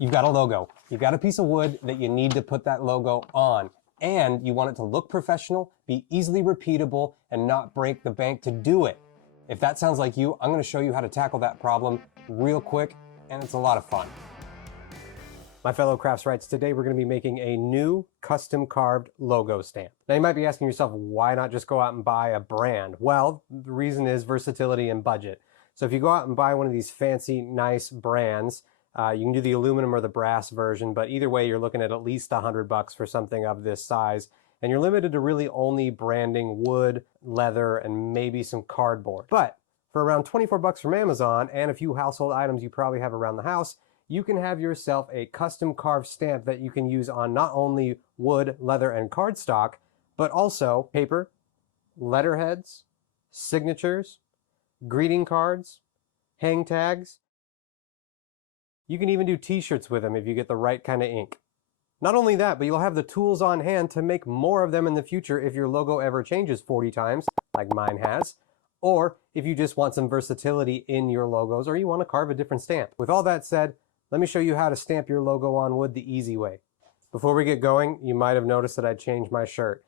You've got a logo. You've got a piece of wood that you need to put that logo on. And you want it to look professional, be easily repeatable, and not break the bank to do it. If that sounds like you, I'm going to show you how to tackle that problem real quick, and it's a lot of fun. My fellow Craftswrights, today we're going to be making a new custom carved logo stamp. Now you might be asking yourself, why not just go out and buy a brand? Well, the reason is versatility and budget. So if you go out and buy one of these fancy, nice brands, you can do the aluminum or the brass version, but either way you're looking at least $100 for something of this size. And you're limited to really only branding wood, leather, and maybe some cardboard. But for around $24 from Amazon and a few household items you probably have around the house, you can have yourself a custom carved stamp that you can use on not only wood, leather, and cardstock, but also paper, letterheads, signatures, greeting cards, hang tags. You can even do t-shirts with them if you get the right kind of ink. Not only that, but you'll have the tools on hand to make more of them in the future if your logo ever changes 40 times, like mine has, or if you just want some versatility in your logos or you want to carve a different stamp. With all that said, let me show you how to stamp your logo on wood the easy way. Before we get going, you might have noticed that I changed my shirt.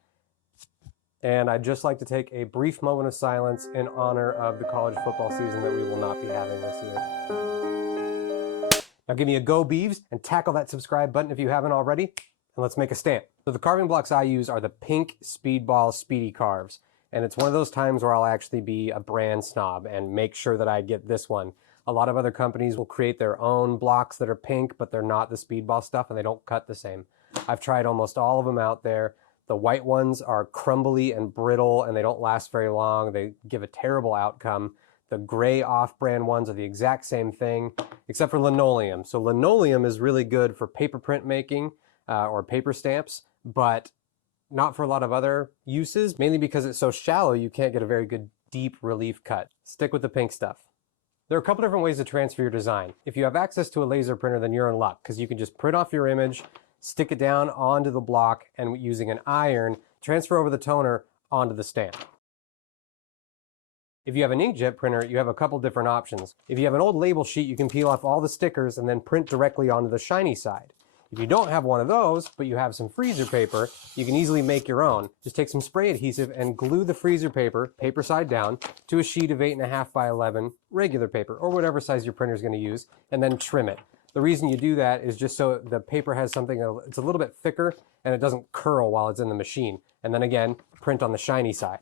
And I'd just like to take a brief moment of silence in honor of the college football season that we will not be having this year. Now give me a go, Beavs, and tackle that subscribe button if you haven't already, and let's make a stamp. So the carving blocks I use are the pink Speedball Speedy Carves. And it's one of those times where I'll actually be a brand snob and make sure that I get this one. A lot of other companies will create their own blocks that are pink, but they're not the Speedball stuff and they don't cut the same. I've tried almost all of them out there. The white ones are crumbly and brittle and they don't last very long. They give a terrible outcome. The gray off-brand ones are the exact same thing, except for linoleum. So linoleum is really good for paper print making or paper stamps, but not for a lot of other uses, mainly because it's so shallow you can't get a very good deep relief cut. Stick with the pink stuff. There are a couple different ways to transfer your design. If you have access to a laser printer, then you're in luck, because you can just print off your image, stick it down onto the block, and using an iron, transfer over the toner onto the stamp. If you have an inkjet printer, you have a couple different options. If you have an old label sheet, you can peel off all the stickers and then print directly onto the shiny side. If you don't have one of those, but you have some freezer paper, you can easily make your own. Just take some spray adhesive and glue the freezer paper, paper side down, to a sheet of 8.5 by 11 regular paper, or whatever size your printer is going to use, and then trim it. The reason you do that is just so the paper has something, it's a little bit thicker, and it doesn't curl while it's in the machine. And then again, print on the shiny side.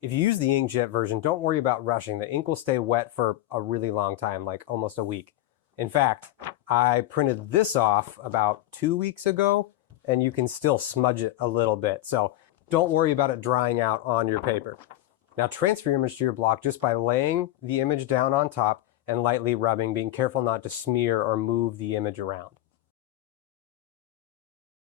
If you use the inkjet version, don't worry about rushing. The ink will stay wet for a really long time, like almost a week. In fact, I printed this off about 2 weeks ago, and you can still smudge it a little bit. So don't worry about it drying out on your paper. Now transfer your image to your block just by laying the image down on top and lightly rubbing, being careful not to smear or move the image around.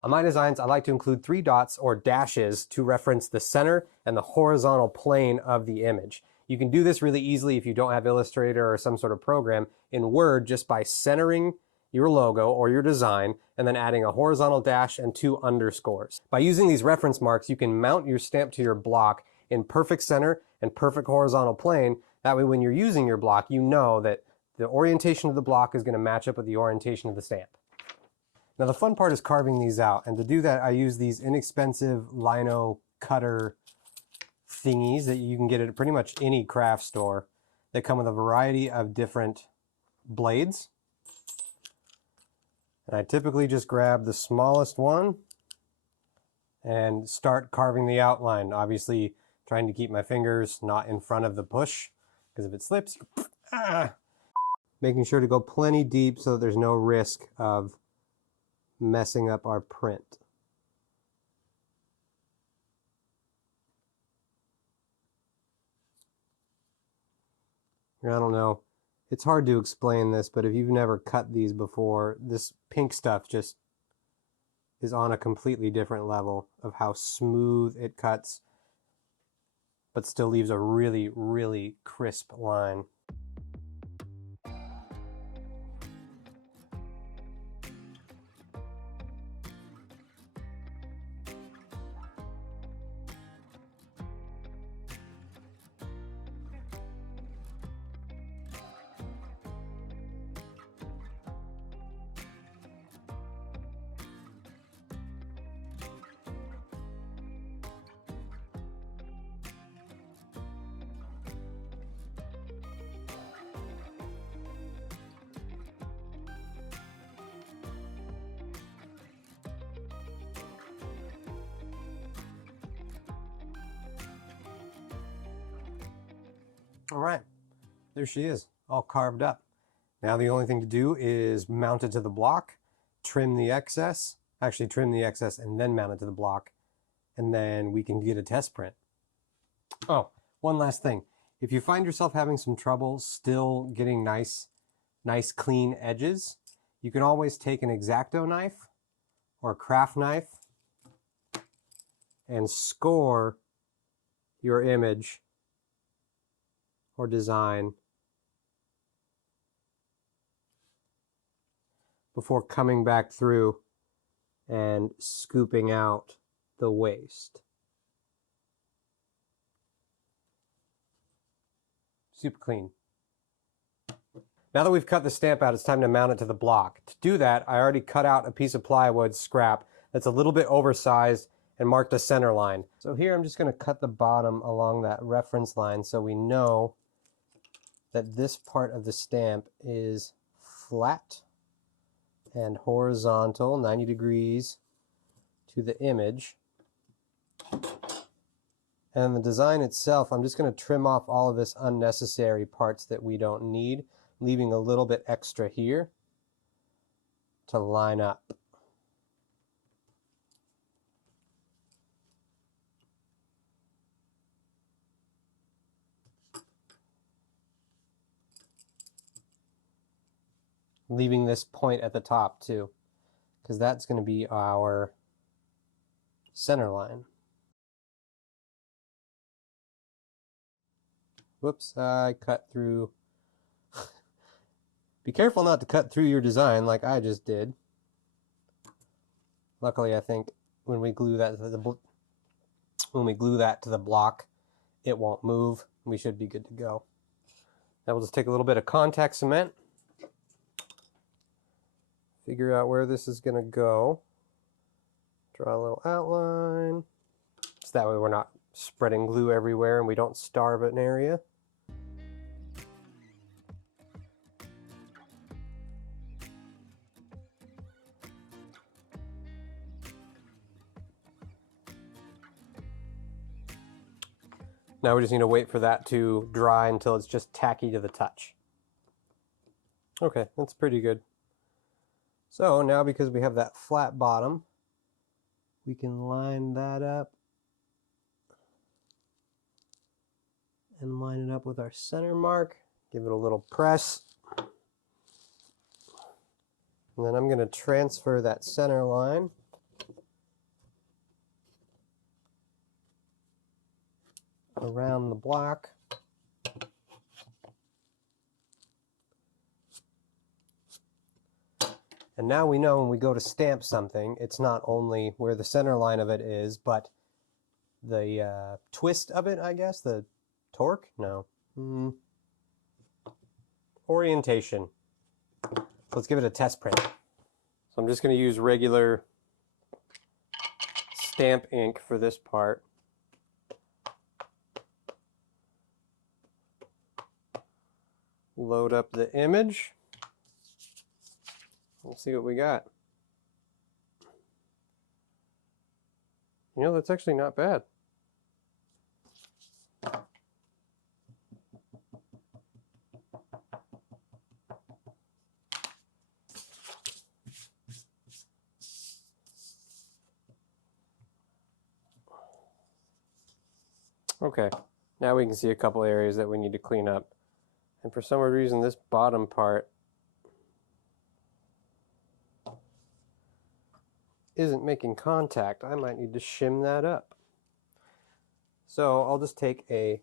On my designs, I like to include 3 dots or dashes to reference the center and the horizontal plane of the image. You can do this really easily if you don't have Illustrator or some sort of program in Word just by centering your logo or your design and then adding a horizontal dash and 2 underscores. By using these reference marks, you can mount your stamp to your block in perfect center and perfect horizontal plane. That way when you're using your block, you know that the orientation of the block is going to match up with the orientation of the stamp. Now the fun part is carving these out, and to do that I use these inexpensive lino cutter thingies that you can get at pretty much any craft store. They come with a variety of different blades. And I typically just grab the smallest one and start carving the outline. Obviously trying to keep my fingers not in front of the push, because if it slips, making sure to go plenty deep so that there's no risk of messing up our print. I don't know. It's hard to explain this, but if you've never cut these before, this pink stuff just is on a completely different level of how smooth it cuts, but still leaves a really, really crisp line. All right, there she is, all carved up. Now the only thing to do is mount it to the block, trim the excess, actually trim the excess and then mount it to the block, and then we can get a test print. Oh, one last thing. If you find yourself having some trouble still getting nice clean edges, you can always take an X-Acto knife or a craft knife and score your image or design before coming back through and scooping out the waste. Super clean. Now that we've cut the stamp out, it's time to mount it to the block. To do that, I already cut out a piece of plywood scrap that's a little bit oversized and marked a center line. So here I'm just going to cut the bottom along that reference line so we know that this part of the stamp is flat and horizontal, 90 degrees to the image. And the design itself, I'm just going to trim off all of this unnecessary parts that we don't need, leaving a little bit extra here to line up. Leaving this point at the top too, because that's going to be our center line. Whoops, I cut through. Be careful not to cut through your design like I just did. Luckily, I think when we glue that to the block, it won't move. We should be good to go. Now we'll just take a little bit of contact cement, figure out where this is going to go, draw a little outline, so that way we're not spreading glue everywhere and we don't starve an area. Now we just need to wait for that to dry until it's just tacky to the touch. Okay, that's pretty good. So now because we have that flat bottom, we can line that up and line it up with our center mark. Give it a little press. And then I'm going to transfer that center line around the block. And now we know when we go to stamp something, it's not only where the center line of it is, but the twist of it, I guess, the torque? No. Orientation. So let's give it a test print. So I'm just going to use regular stamp ink for this part. Load up the image. Let's see what we got. You know, that's actually not bad. Okay, now we can see a couple areas that we need to clean up. And for some reason, this bottom part isn't making contact. I might need to shim that up. So I'll just take a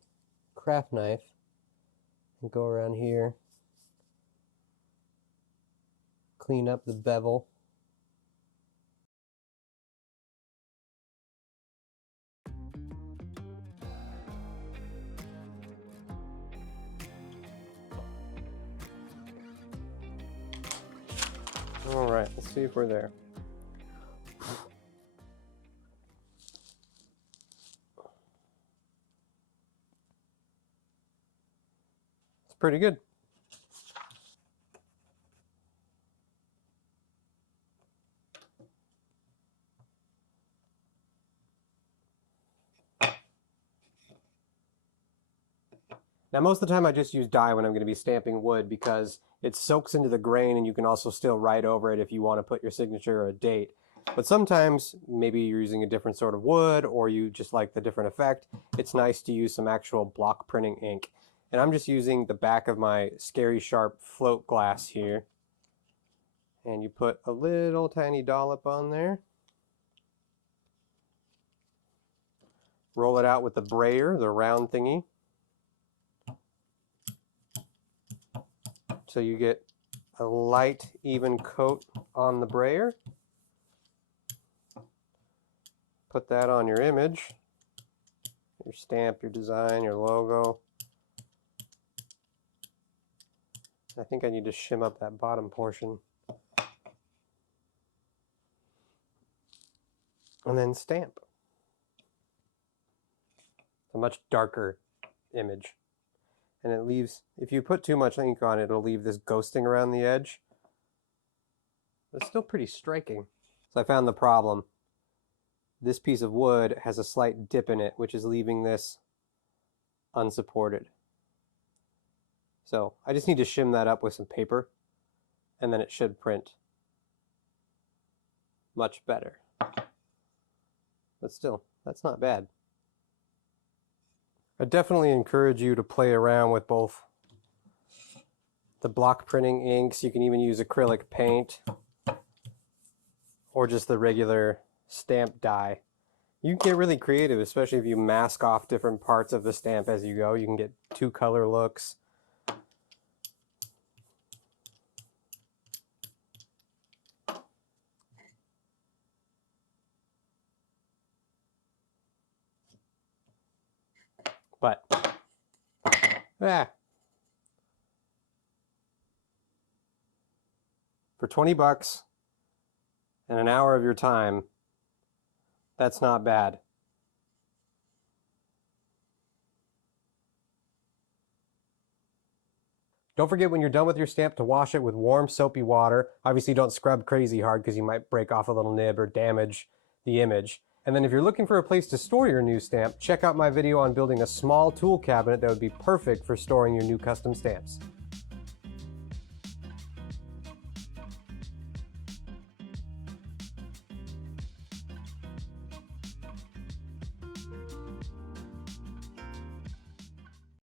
craft knife and go around here, clean up the bevel. All right, let's see if we're there. It's pretty good. Now most of the time I just use dye when I'm going to be stamping wood because it soaks into the grain and you can also still write over it if you want to put your signature or a date. But sometimes maybe you're using a different sort of wood or you just like the different effect. It's nice to use some actual block printing ink. And I'm just using the back of my Scary Sharp float glass here. And you put a little tiny dollop on there. Roll it out with the brayer, the round thingy. So you get a light, even coat on the brayer. Put that on your image, your stamp, your design, your logo. I think I need to shim up that bottom portion. And then stamp. It's a much darker image. And it leaves, if you put too much ink on it, it'll leave this ghosting around the edge. But it's still pretty striking. So I found the problem. This piece of wood has a slight dip in it, which is leaving this unsupported. So I just need to shim that up with some paper, and then it should print much better. But still, that's not bad. I definitely encourage you to play around with both the block printing inks. You can even use acrylic paint or just the regular stamp dye. You can get really creative, especially if you mask off different parts of the stamp as you go. You can get 2 color looks. But, for 20 bucks and an hour of your time, that's not bad. Don't forget when you're done with your stamp to wash it with warm soapy water. Obviously don't scrub crazy hard because you might break off a little nib or damage the image. And then if you're looking for a place to store your new stamp, check out my video on building a small tool cabinet that would be perfect for storing your new custom stamps.